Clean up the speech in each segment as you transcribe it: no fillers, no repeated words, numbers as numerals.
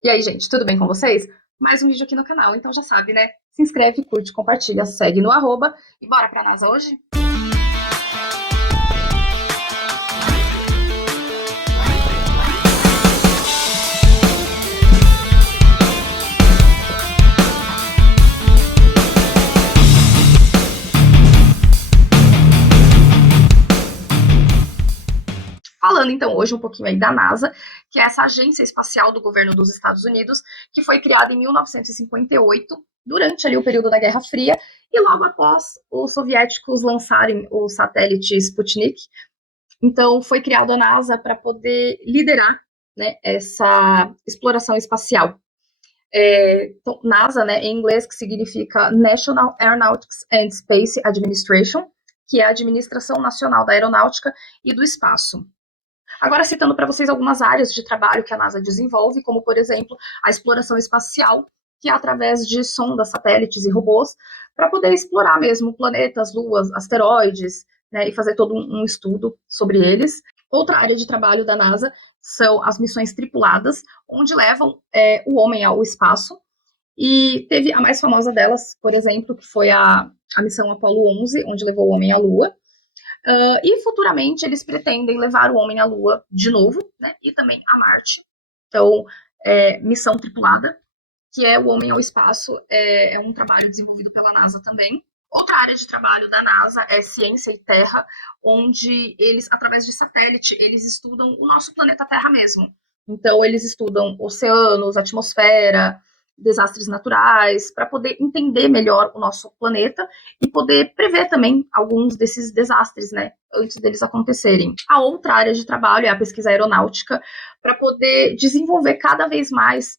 E aí, gente, tudo bem com vocês? Mais um vídeo aqui no canal, então já sabe, né? Se inscreve, curte, compartilha, segue no arroba e bora pra NASA hoje? Falando então hoje um pouquinho aí da NASA, que é essa agência espacial do governo dos Estados Unidos, que foi criada em 1958, durante ali o período da Guerra Fria, e logo após os soviéticos lançarem o satélite Sputnik. Então foi criada a NASA para poder liderar, né, essa exploração espacial. Então, NASA, né, em inglês, que significa National Aeronautics and Space Administration, que é a Administração Nacional da Aeronáutica e do Espaço. Agora, citando para vocês algumas áreas de trabalho que a NASA desenvolve, como, por exemplo, a exploração espacial, que é através de sondas, satélites e robôs, para poder explorar mesmo planetas, luas, asteroides, né, e fazer todo um estudo sobre eles. Outra área de trabalho da NASA são as missões tripuladas, onde levam o homem ao espaço. E teve a mais famosa delas, por exemplo, que foi a missão Apollo 11, onde levou o homem à Lua. E futuramente eles pretendem levar o homem à Lua de novo, né? E também a Marte. Então, missão tripulada, que é o homem ao espaço, é um trabalho desenvolvido pela NASA também. Outra área de trabalho da NASA é ciência e terra, onde eles, através de satélite, eles estudam o nosso planeta Terra mesmo. Então, eles estudam oceanos, atmosfera, desastres naturais, para poder entender melhor o nosso planeta e poder prever também alguns desses desastres, né, antes deles acontecerem. A outra área de trabalho é a pesquisa aeronáutica, para poder desenvolver cada vez mais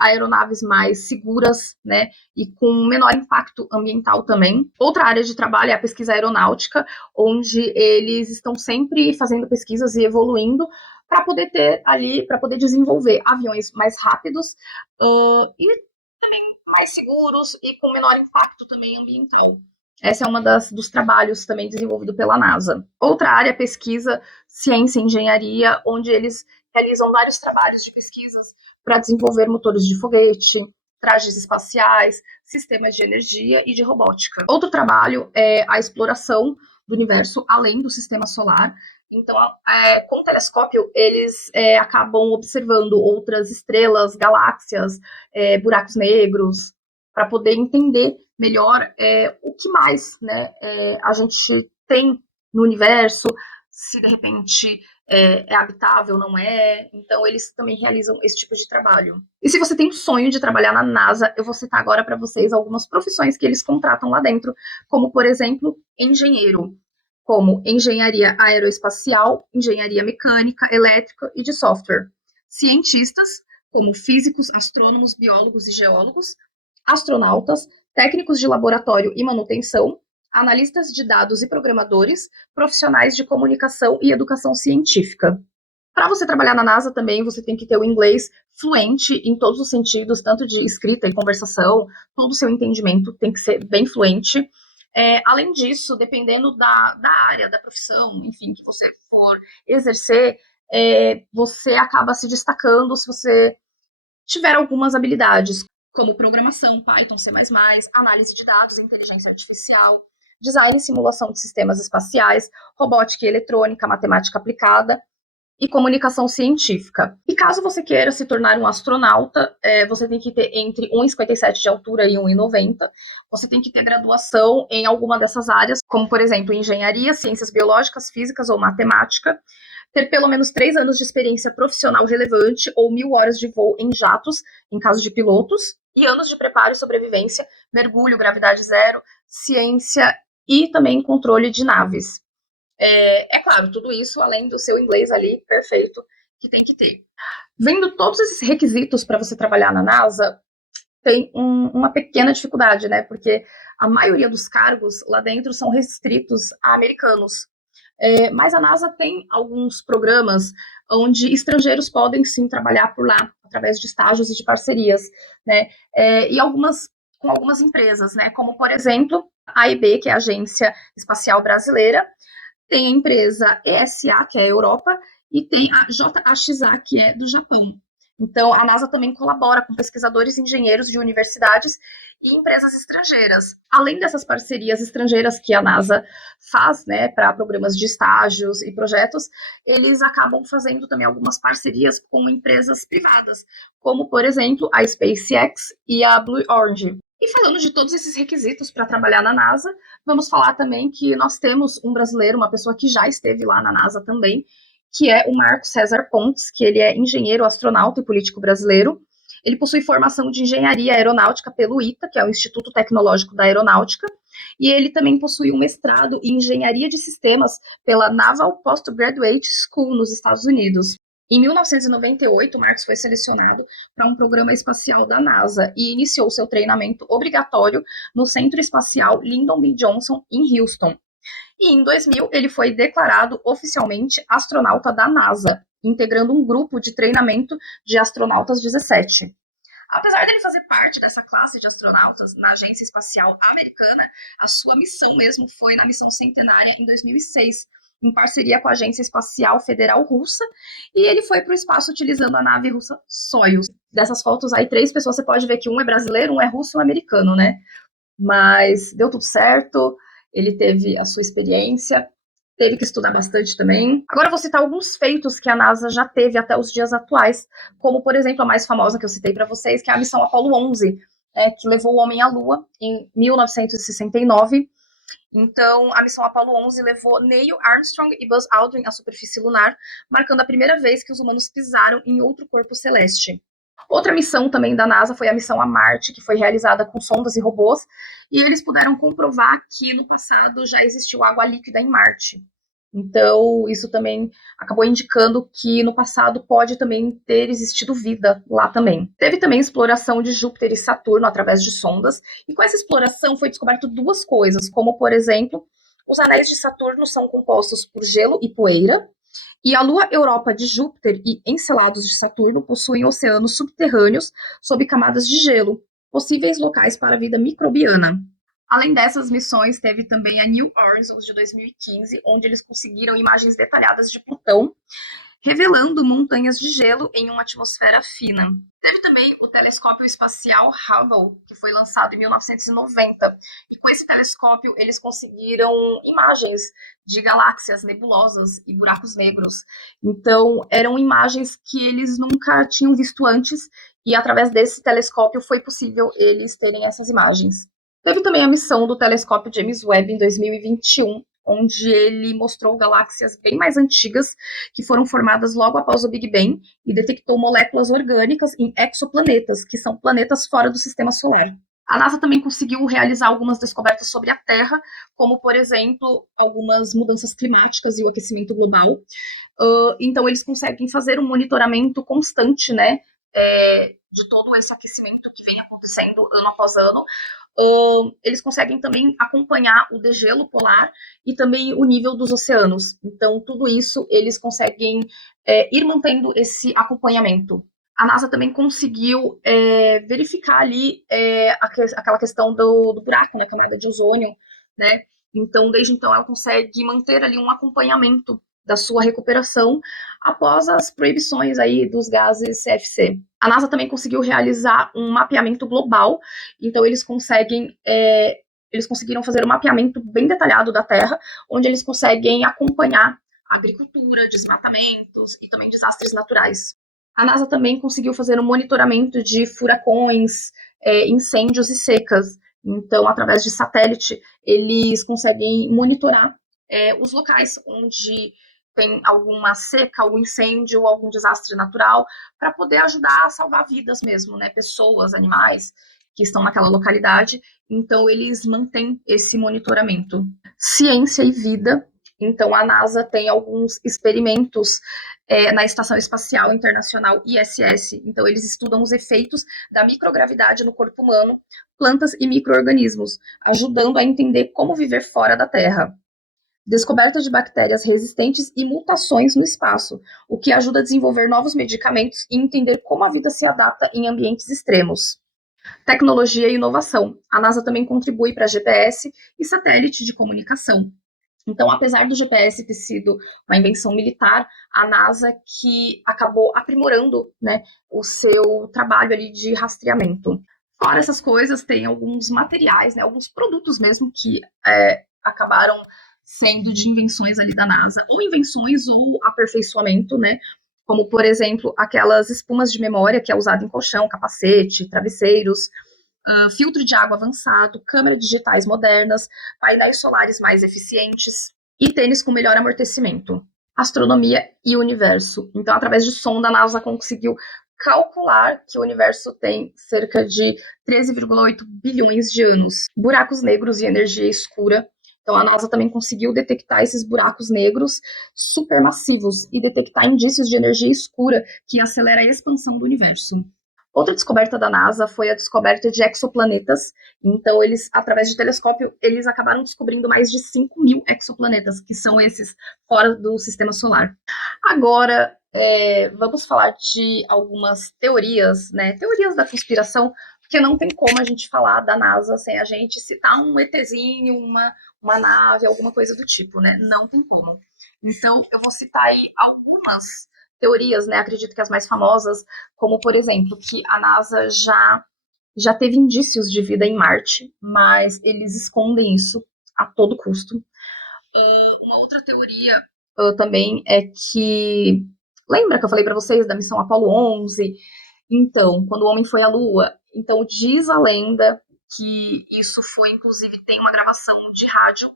aeronaves mais seguras, né, e com menor impacto ambiental também. Outra área de trabalho é a pesquisa aeronáutica, onde eles estão sempre fazendo pesquisas e evoluindo para poder ter ali, para poder desenvolver aviões mais rápidos e também mais seguros e com menor impacto também ambiental. Essa é uma dos trabalhos também desenvolvido pela NASA. Outra área é pesquisa, ciência e engenharia, onde eles realizam vários trabalhos de pesquisas para desenvolver motores de foguete, trajes espaciais, sistemas de energia e de robótica. Outro trabalho é a exploração do universo além do sistema solar. Então, com o telescópio, eles acabam observando outras estrelas, galáxias, buracos negros, para poder entender melhor o que mais, né, a gente tem no universo, se de repente é habitável, não é. Então, eles também realizam esse tipo de trabalho. E se você tem um sonho de trabalhar na NASA, eu vou citar agora para vocês algumas profissões que eles contratam lá dentro, como, por exemplo, engenheiro, como engenharia aeroespacial, engenharia mecânica, elétrica e de software. Cientistas, como físicos, astrônomos, biólogos e geólogos, astronautas, técnicos de laboratório e manutenção, analistas de dados e programadores, profissionais de comunicação e educação científica. Para você trabalhar na NASA também, você tem que ter o inglês fluente em todos os sentidos, tanto de escrita e conversação, todo o seu entendimento tem que ser bem fluente. Além disso, dependendo da área, da profissão, enfim, que você for exercer, você acaba se destacando se você tiver algumas habilidades, como programação, Python, C++, análise de dados, inteligência artificial, design e simulação de sistemas espaciais, robótica e eletrônica, matemática aplicada e comunicação científica. E caso você queira se tornar um astronauta, você tem que ter entre 1,57 de altura e 1,90. Você tem que ter graduação em alguma dessas áreas, como, por exemplo, engenharia, ciências biológicas, físicas ou matemática, ter pelo menos 3 anos de experiência profissional relevante ou 1.000 horas de voo em jatos, em caso de pilotos, e anos de preparo e sobrevivência, mergulho, gravidade zero, ciência e também controle de naves. Claro, tudo isso além do seu inglês ali perfeito que tem que ter. Vendo todos esses requisitos para você trabalhar na NASA, tem uma pequena dificuldade, né? Porque a maioria dos cargos lá dentro são restritos a americanos. Mas a NASA tem alguns programas onde estrangeiros podem sim trabalhar por lá, através de estágios e de parcerias, né? E com algumas empresas, né? Como, por exemplo, a AEB, que é a Agência Espacial Brasileira, tem a empresa ESA, que é a Europa, e tem a JAXA, que é do Japão. Então, a NASA também colabora com pesquisadores e engenheiros de universidades e empresas estrangeiras. Além dessas parcerias estrangeiras que a NASA faz, né, para programas de estágios e projetos, eles acabam fazendo também algumas parcerias com empresas privadas, como, por exemplo, a SpaceX e a Blue Origin. E falando de todos esses requisitos para trabalhar na NASA, vamos falar também que nós temos um brasileiro, uma pessoa que já esteve lá na NASA também, que é o Marco César Pontes, que ele é engenheiro, astronauta e político brasileiro. Ele possui formação de engenharia aeronáutica pelo ITA, que é o Instituto Tecnológico da Aeronáutica, e ele também possui um mestrado em engenharia de sistemas pela Naval Postgraduate School nos Estados Unidos. Em 1998, o Marcos foi selecionado para um programa espacial da NASA e iniciou seu treinamento obrigatório no Centro Espacial Lyndon B. Johnson, em Houston. E em 2000, ele foi declarado oficialmente astronauta da NASA, integrando um grupo de treinamento de astronautas 17. Apesar dele fazer parte dessa classe de astronautas na Agência Espacial Americana, a sua missão mesmo foi na missão centenária em 2006, em parceria com a Agência Espacial Federal Russa, e ele foi para o espaço utilizando a nave russa Soyuz. Dessas fotos aí, 3 pessoas, você pode ver que um é brasileiro, um é russo e um é americano, né? Mas deu tudo certo, ele teve a sua experiência, teve que estudar bastante também. Agora eu vou citar alguns feitos que a NASA já teve até os dias atuais, como, por exemplo, a mais famosa que eu citei para vocês, que é a missão Apollo 11, que levou o homem à Lua em 1969. Então, a missão Apollo 11 levou Neil Armstrong e Buzz Aldrin à superfície lunar, marcando a primeira vez que os humanos pisaram em outro corpo celeste. Outra missão também da NASA foi a missão a Marte, que foi realizada com sondas e robôs, e eles puderam comprovar que no passado já existiu água líquida em Marte. Então, isso também acabou indicando que no passado pode também ter existido vida lá também. Teve também exploração de Júpiter e Saturno através de sondas, e com essa exploração foi descoberto 2 coisas, como, por exemplo, os anéis de Saturno são compostos por gelo e poeira, e a lua Europa de Júpiter e Encelados de Saturno possuem oceanos subterrâneos sob camadas de gelo, possíveis locais para a vida microbiana. Além dessas missões, teve também a New Horizons de 2015, onde eles conseguiram imagens detalhadas de Plutão, revelando montanhas de gelo em uma atmosfera fina. Teve também o telescópio espacial Hubble, que foi lançado em 1990, e com esse telescópio eles conseguiram imagens de galáxias nebulosas e buracos negros. Então, eram imagens que eles nunca tinham visto antes, e através desse telescópio foi possível eles terem essas imagens. Teve também a missão do telescópio James Webb em 2021, onde ele mostrou galáxias bem mais antigas que foram formadas logo após o Big Bang e detectou moléculas orgânicas em exoplanetas, que são planetas fora do sistema solar. A NASA também conseguiu realizar algumas descobertas sobre a Terra, como, por exemplo, algumas mudanças climáticas e o aquecimento global. Então, eles conseguem fazer um monitoramento constante, né, de todo esse aquecimento que vem acontecendo ano após ano. Eles conseguem também acompanhar o degelo polar e também o nível dos oceanos. Então, tudo isso eles conseguem ir mantendo esse acompanhamento. A NASA também conseguiu verificar ali aquela questão do buraco na camada de ozônio, né? Então, desde então, ela consegue manter ali um acompanhamento da sua recuperação após as proibições aí dos gases CFC. A NASA também conseguiu realizar um mapeamento global, então eles conseguiram fazer um mapeamento bem detalhado da Terra, onde eles conseguem acompanhar agricultura, desmatamentos e também desastres naturais. A NASA também conseguiu fazer um monitoramento de furacões, incêndios e secas. Então, através de satélite, eles conseguem monitorar os locais onde tem alguma seca, algum incêndio, algum desastre natural, para poder ajudar a salvar vidas mesmo, né? Pessoas, animais que estão naquela localidade. Então, eles mantêm esse monitoramento. Ciência e vida. Então, a NASA tem alguns experimentos na Estação Espacial Internacional ISS. Então, eles estudam os efeitos da microgravidade no corpo humano, plantas e micro-organismos, ajudando a entender como viver fora da Terra. Descoberta de bactérias resistentes e mutações no espaço, o que ajuda a desenvolver novos medicamentos e entender como a vida se adapta em ambientes extremos. Tecnologia e inovação. A NASA também contribui para GPS e satélite de comunicação. Então, apesar do GPS ter sido uma invenção militar, a NASA que acabou aprimorando, né, o seu trabalho ali de rastreamento. Fora essas coisas, tem alguns materiais, né, alguns produtos mesmo que acabaram sendo de invenções ali da NASA, ou invenções ou aperfeiçoamento, né, como, por exemplo, aquelas espumas de memória que é usada em colchão, capacete, travesseiros, filtro de água avançado, câmeras digitais modernas, painéis solares mais eficientes e tênis com melhor amortecimento. Astronomia e universo. Então, através de sonda, a NASA conseguiu calcular que o universo tem cerca de 13,8 bilhões de anos. Buracos negros e energia escura. Então, a NASA também conseguiu detectar esses buracos negros supermassivos e detectar indícios de energia escura que acelera a expansão do universo. Outra descoberta da NASA foi a descoberta de exoplanetas. Então, eles, através de telescópio, eles acabaram descobrindo mais de 5.000 exoplanetas, que são esses fora do sistema solar. Agora, vamos falar de algumas teorias, né? Teorias da conspiração, porque não tem como a gente falar da NASA sem a gente citar um ETzinho, uma nave, alguma coisa do tipo, né? Não tem como. Então, eu vou citar aí algumas teorias, né? Acredito que as mais famosas, como, por exemplo, que a NASA já teve indícios de vida em Marte, mas eles escondem isso a todo custo. Uma outra teoria também é que... Lembra que eu falei para vocês da missão Apollo 11? Então, quando o homem foi à Lua, então diz a lenda que isso foi, inclusive, tem uma gravação de rádio,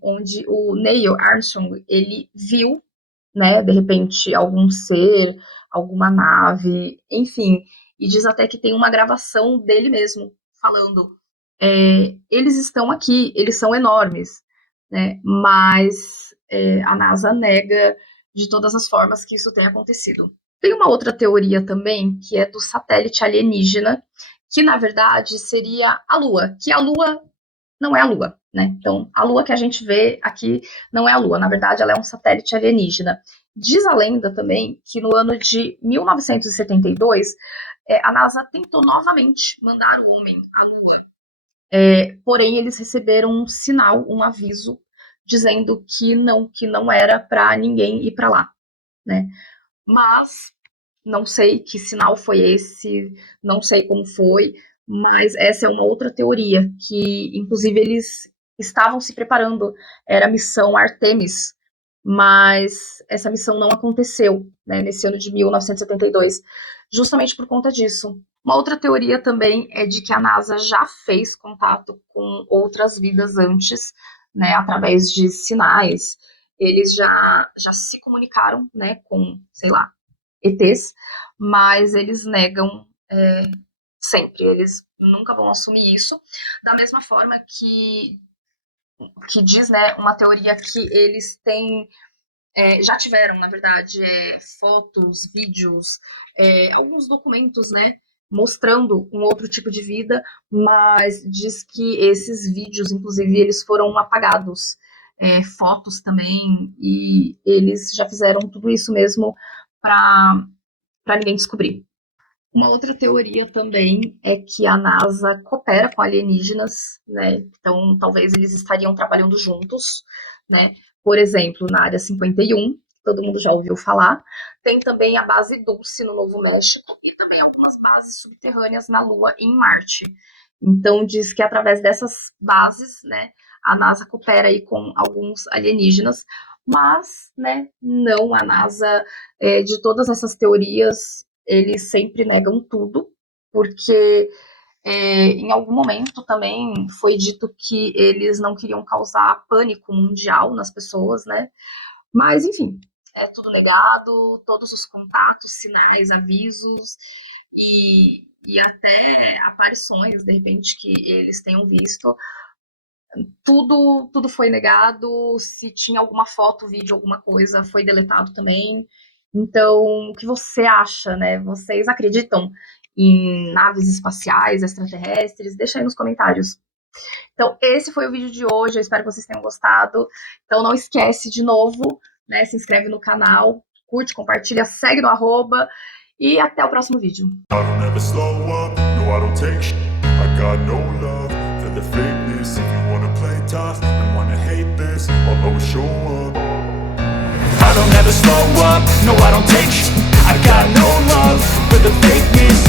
onde o Neil Armstrong, ele viu, né, de repente, algum ser, alguma nave, enfim, e diz até que tem uma gravação dele mesmo, falando, eles estão aqui, eles são enormes, né, mas a NASA nega de todas as formas que isso tenha acontecido. Tem uma outra teoria também, que é do satélite alienígena, que na verdade seria a Lua, que a Lua não é a Lua, né? Então, a Lua que a gente vê aqui não é a Lua, na verdade ela é um satélite alienígena. Diz a lenda também que no ano de 1972, a NASA tentou novamente mandar o homem à Lua. Porém, eles receberam um sinal, um aviso, dizendo que não era para ninguém ir para lá, né? Mas não sei que sinal foi esse, não sei como foi, mas essa é uma outra teoria, que inclusive eles estavam se preparando, era a missão Artemis, mas essa missão não aconteceu, né, nesse ano de 1972, justamente por conta disso. Uma outra teoria também é de que a NASA já fez contato com outras vidas antes, né, através de sinais. Eles já se comunicaram, né, com, sei lá, ETs, mas eles negam sempre, eles nunca vão assumir isso, da mesma forma que diz, né, uma teoria que eles têm, já tiveram, na verdade, fotos, vídeos, alguns documentos, né, mostrando um outro tipo de vida, mas diz que esses vídeos, inclusive, eles foram apagados, fotos também, e eles já fizeram tudo isso mesmo para ninguém descobrir. Uma outra teoria também é que a NASA coopera com alienígenas, né? Então, talvez eles estariam trabalhando juntos, né? Por exemplo, na Área 51, todo mundo já ouviu falar. Tem também a base Dulce no Novo México e também algumas bases subterrâneas na Lua e em Marte. Então, diz que através dessas bases, né, a NASA coopera aí com alguns alienígenas, mas, né, não, a NASA, de todas essas teorias, eles sempre negam tudo, porque em algum momento também foi dito que eles não queriam causar pânico mundial nas pessoas, né? Mas, enfim, é tudo negado, todos os contatos, sinais, avisos e até aparições, de repente, que eles tenham visto, tudo foi negado. Se tinha alguma foto, vídeo, alguma coisa, foi deletado também. Então, o que você acha, né? Vocês acreditam em naves espaciais, extraterrestres? Deixa aí nos comentários. Então, esse foi o vídeo de hoje. Eu espero que vocês tenham gostado. Então, não esquece de novo, né? Se inscreve no canal, curte, compartilha, segue no arroba e até o próximo vídeo. the fakeness. If you wanna play tough and wanna hate this, I'll always show up. I don't ever slow up, no I don't take sh**. I got no love for the fakeness.